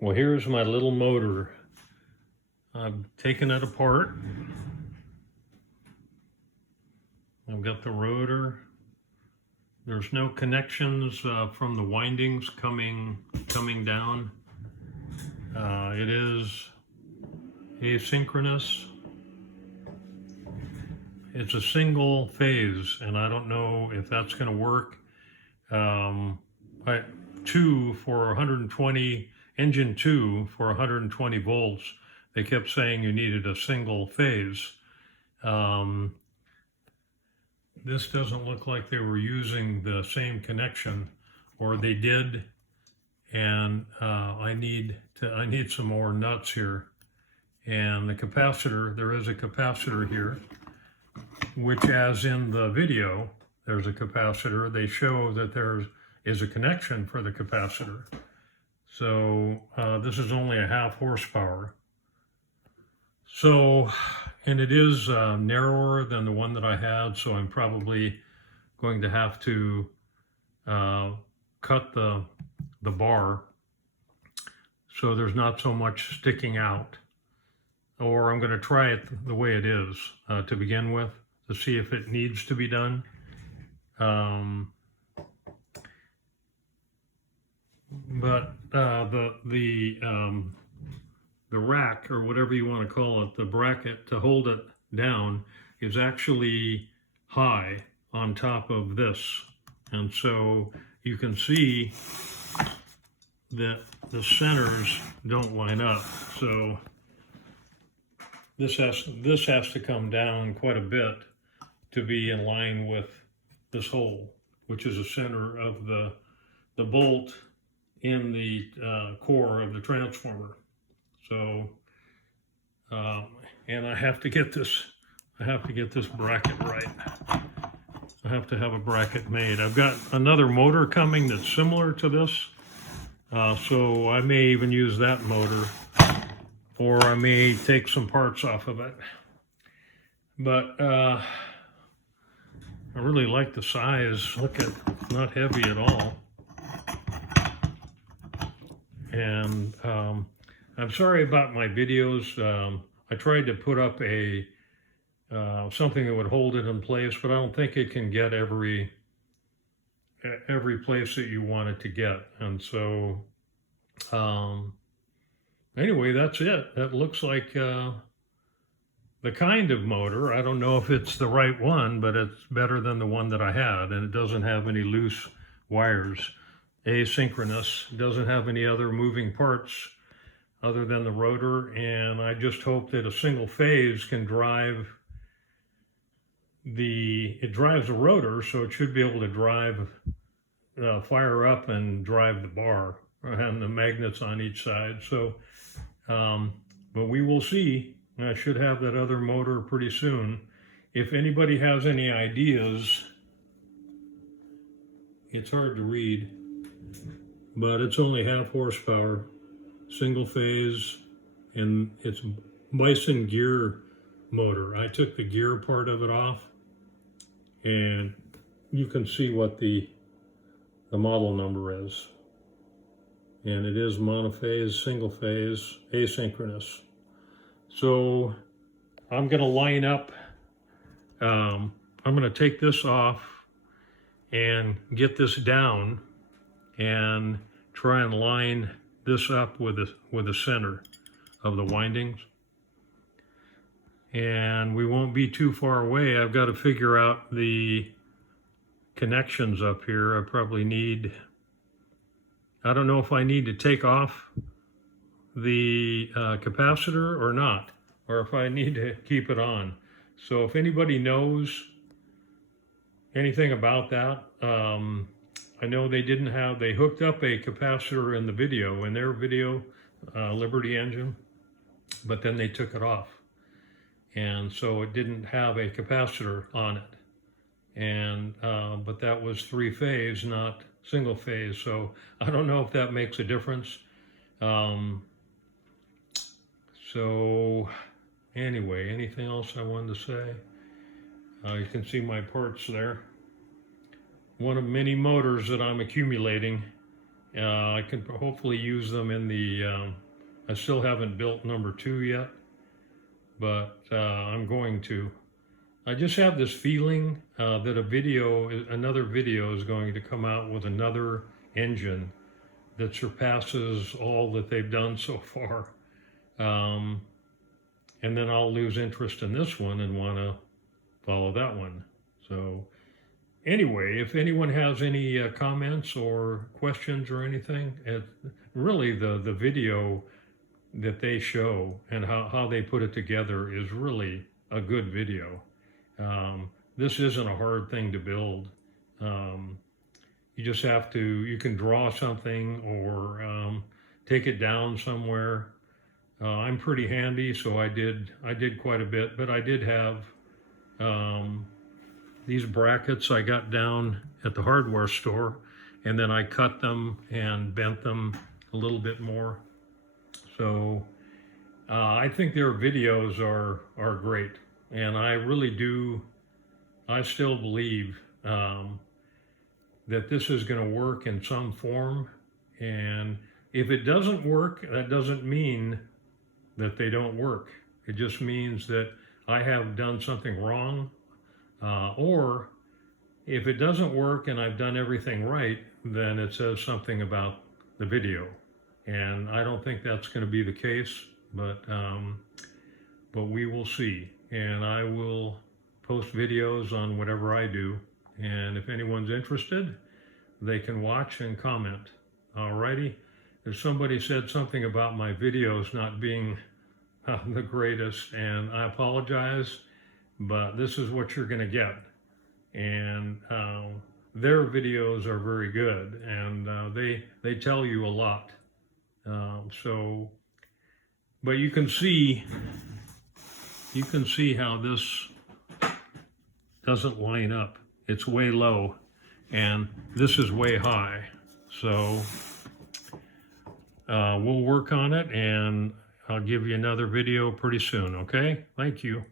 Well, here's my little motor. I've taken it apart. I've got the rotor. There's no connections from the windings coming down. It is asynchronous. It's a single phase, and I don't know if that's going to work. Two for 120, engine 2 for 120 volts. They kept saying you needed a single phase. This doesn't look like they were using the same connection, or they did, and I need some more nuts here. And the capacitor, there is a capacitor here, which, as in the video, there's a capacitor. They show that there is a connection for the capacitor. So this is only a 0.5 horsepower. So, and it is narrower than the one that I had, so I'm probably going to have to cut the bar so there's not so much sticking out. Or I'm going to try it the way it is to begin with, to see if it needs to be done. But the rack, or whatever you want to call it, the bracket to hold it down, is actually high on top of this. And so you can see that the centers don't line up. So this has to come down quite a bit to be in line with this hole, which is the center of the bolt in the core of the transformer. So, and I have to get this bracket right. I have to have a bracket made. I've got another motor coming that's similar to this. So I may even use that motor, or I may take some parts off of it. But I really like the size. Look at, not heavy at all. And I'm sorry about my videos. I tried to put up a something that would hold it in place, but I don't think it can get every place that you want it to get. And so anyway, that's it. That looks like the kind of motor. I don't know if it's the right one, but it's better than the one that I had, and it doesn't have any loose wires. Asynchronous, doesn't have any other moving parts other than the rotor, and I just hope that a single phase can drive it drives the rotor, so it should be able to fire up and drive the bar and the magnets on each side. So, but we will see. I should have that other motor pretty soon. If anybody has any ideas, it's hard to read, but it's only 0.5 horsepower, single phase, and it's Bison gear motor. I took the gear part of it off, and you can see what the model number is. And it is monophase, single phase, asynchronous. So I'm going to line up, I'm going to take this off and get this down and try and line this up with the center of the windings. And we won't be too far away. I've got to figure out the connections up here. I probably need, I don't know if I need to take off the capacitor or not, or if I need to keep it on. So if anybody knows anything about that, I know they hooked up a capacitor in the video, in their video, Liberty Engine, but then they took it off. And so it didn't have a capacitor on it. And, but that was 3-phase, not single phase. So I don't know if that makes a difference. So anyway, anything else I wanted to say? You can see my parts there. One of many motors that I'm accumulating, I can hopefully use them in the, I still haven't built number 2 yet, but I'm going to. I just have this feeling that another video is going to come out with another engine that surpasses all that they've done so far. And then I'll lose interest in this one and want to follow that one. So anyway, if anyone has any comments or questions or anything, really the video that they show and how they put it together is really a good video. This isn't a hard thing to build. You just have to, you can draw something or take it down somewhere. I'm pretty handy, so I did quite a bit, but I did have these brackets I got down at the hardware store, and then I cut them and bent them a little bit more. So I think their videos are great, and I really do, I still believe that this is going to work in some form, and if it doesn't work, that doesn't mean that they don't work. It just means that I have done something wrong, or if it doesn't work and I've done everything right, then it says something about the video. And I don't think that's going to be the case, but we will see. And I will post videos on whatever I do. And if anyone's interested, they can watch and comment. Alrighty. If somebody said something about my videos not being the greatest, and I apologize, but this is what you're going to get. And their videos are very good, and they tell you a lot. But you can see how this doesn't line up. It's way low, and this is way high. So we'll work on it, and I'll give you another video pretty soon, okay? Thank you.